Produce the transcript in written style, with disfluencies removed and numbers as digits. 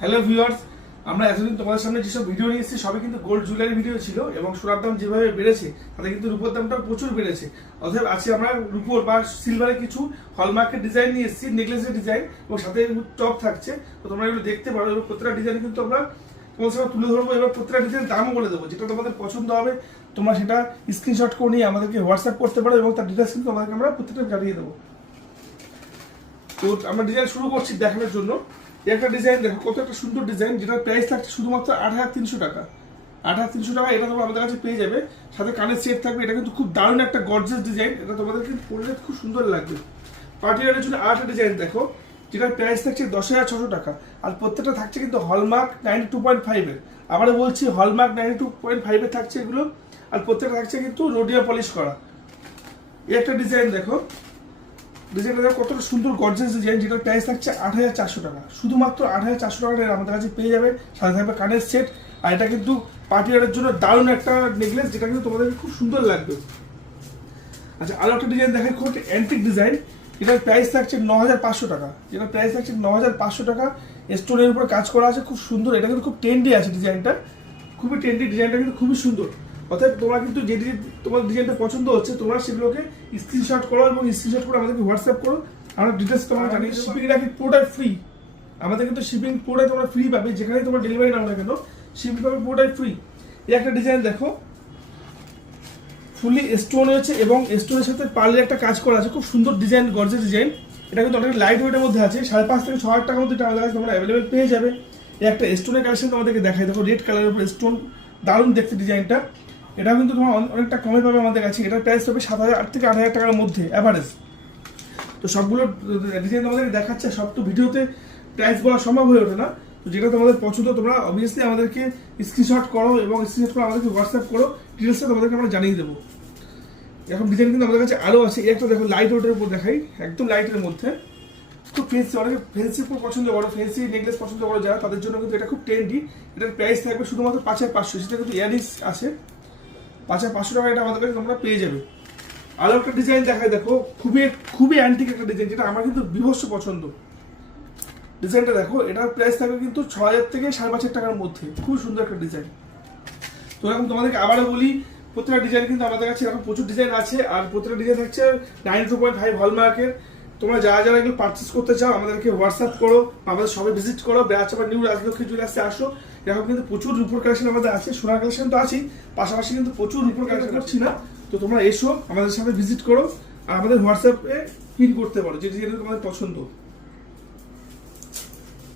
Hello viewers, আমরা এতদিন তোমাদের সামনে যেসব ভিডিও নিয়ে এসেছি সবই কিন্তু গোল্ড জুয়েলারি ভিডিও ছিল এবং সোনার দাম যেভাবে বেড়েছে তাতে কিন্তু রূপোর দামটা প্রচুর বেড়েছে। অতএব আজকে আমরা রূপোর বা সিলভারের কিছু হলমার্কের ডিজাইন নিয়ে এসেছি, নেকলেসের ডিজাইন এবং সাথে টপ থাকছে। তো তোমরা এগুলো দেখতে পারো এবং প্রত্যেকটা ডিজাইন কিন্তু আমরা তোমাদের সামনে তুলে ধরবো। এবার প্রত্যেকটা ডিজাইনের দামও বলে দেবো, যেটা তোমাদের পছন্দ হবে তোমরা সেটা স্ক্রিনশট করে নিয়ে আমাদেরকে হোয়াটসঅ্যাপ করতে পারো এবং তার ডিটেলস কিন্তু আমাদেরকে আমরা প্রত্যেকটা জানিয়ে দেবো। তো আমরা ডিজাইন শুরু করছি দেখানোর জন্য। একটা ডিজাইন দেখো, কত একটা সুন্দর ডিজাইন, যেটার প্রাইস থাকছে শুধুমাত্র ৮৩০০ টাকা। ৮৩০০ টাকা এটা তোমরা আমাদের কাছে পেয়ে যাবে, সাথে কানের সেট থাকবে। এটা কিন্তু খুব দারুণ একটা গর্জিয়াস ডিজাইন, এটা তোমাদের কিন্তু পরলে খুব সুন্দর লাগবে। পার্টিওয়ারের জন্য আরেকটা ডিজাইন দেখো, যেটার প্রাইস থাকছে ১০৬০০ টাকা। আর প্রত্যেকটা থাকছে কিন্তু হলমার্ক 92.5-এর। আবারও বলছি, হলমার্ক 92.5-এর থাকছে এগুলো। আর প্রত্যেকটা থাকছে কিন্তু রোডিয়া পলিশ করা। এই একটা ডিজাইন দেখো, ডিজাইনটা কতটা সুন্দর গর্জিয়াস ডিজাইন, যেটার প্রাইস থাকছে ৮৪০০ টাকা। শুধুমাত্র ৮৪০০ টাকা আমাদের কাছে পেয়ে যাবে, সাথে থাকবে কানের সেট। আর এটা কিন্তু পার্টিওয়ারের জন্য দারুণ একটা নেকলেস, যেটা কিন্তু তোমাদের খুব সুন্দর লাগবে। আচ্ছা, আরো একটা ডিজাইন দেখে, খুব অ্যান্টিক ডিজাইন, যেটার প্রাইস থাকছে ৯৫০০ টাকা। যেটার প্রাইস থাকছে ৯৫০০ টাকা। স্টোনের উপর কাজ করা আছে, খুব সুন্দর। এটা কিন্তু খুব ট্রেন্ডি আছে ডিজাইনটা, খুবই ট্রেন্ডি। ডিজাইনটা কিন্তু খুবই সুন্দর। অর্থাৎ তোমরা কিন্তু যে তোমার ডিজাইনটা পছন্দ হচ্ছে তোমরা সেগুলোকে স্ক্রিনশট করো এবং স্ক্রিনশট করে আমাদেরকে হোয়াটসঅ্যাপ করো। আমরা ডিটেলস তোমাকে জানিয়ে শিপিং রাখি পুরোটাই ফ্রি। আমাদের কিন্তু শিপিং পুরোটাই তোমরা ফ্রি পাবে, যেখানে তোমরা ডেলিভারি নাও না কেন শিপিং পাবে পুরোটাই ফ্রি। এই একটা ডিজাইন দেখো, ফুলি স্টোন হয়েছে এবং স্টোনের সাথে পার্লের একটা কাজ করা আছে, খুব সুন্দর ডিজাইন, গর্জিয়াস ডিজাইন। এটা কিন্তু অনেক লাইট ওয়েটের মধ্যে আছে, ৫৫০০ থেকে ৬০০০ টাকার মধ্যে আমাদের কাছে তোমরা অ্যাভেলেবেল পেয়ে যাবে। এই একটা স্টোনের কালেকশন তোমাদেরকে দেখাই, দেখো রেড কালারের উপর স্টোন, দারুণ দেখতে ডিজাইনটা। এটা কিন্তু তোমার অনেকটা কমে পাবে আমাদের কাছে। এটার প্রাইস হবে ৭০০০ থেকে ৮০০০ টাকার মধ্যে অ্যাভারেজ। তো সবগুলো ডিজাইন তোমাদেরকে দেখাচ্ছে, সব তো ভিডিওতে প্রাইস বলা সম্ভব হয়ে ওঠে না। তো যেটা তোমাদের পছন্দ তোমরা অবভিয়াসলি আমাদেরকে স্ক্রিনশট করো এবং স্ক্রিনশট করে আমাদেরকে হোয়াটসঅ্যাপ করো, ডিটেলসটা তোমাদেরকে আমরা জানিয়ে দেবো। এখন ডিজাইন কিন্তু আমাদের কাছে আরও আছে। একটা দেখো লাইট ওয়েটের উপর দেখাই, একদম লাইটের মধ্যে, খুব ফেন্সি। অনেকে ফেন্সি পছন্দ করো, ফেন্সি নেকলেস পছন্দ করো যারা, তাদের জন্য কিন্তু এটা খুব ট্রেন্ডি। এটার প্রাইস থাকবে শুধুমাত্র ৫৫০০। সেটা কিন্তু ইয়ারিংস আছে, ৫৫০০ টাকা এটা আমাদের কাছে তোমরা পেয়ে যাবে। আরও একটা ডিজাইন দেখায় দেখো, খুবই অ্যান্টিক একটা ডিজাইন, যেটা আমার কিন্তু বিভৎস পছন্দ। ডিজাইনটা দেখো, এটার প্রাইস থাকবে কিন্তু ৬০০০ থেকে ৫৫০০ টাকার মধ্যে। খুব সুন্দর একটা ডিজাইন। তো এরকম তোমাদেরকে আবারও বলি, প্রত্যেকটা ডিজাইন কিন্তু আমাদের কাছে এখন প্রচুর ডিজাইন আছে। আর প্রত্যেকটা ডিজাইন থাকছে 92.5 হলমার্কের। তোমরা যারা যারা এগুলো পারচেস করতে চাও আমাদেরকে হোয়াটসঅ্যাপ করো, আমাদের সবাই ভিজিট করো, বেড়াচাপা নিউ রাজলক্ষ্মী জুয়েলার্সে আসো। এরকম কিন্তু প্রচুর রূপোর কালেকশন আমাদের আছে, সোনার কালেকশন তো আছেই, পাশাপাশি কিন্তু প্রচুর রূপোর কালেকশন করছি না। তো তোমরা এসো, আমাদের সাথে ভিজিট করো আর আমাদের হোয়াটসঅ্যাপে পিন করতে পারো যে ডিজাইন তোমাদের পছন্দ।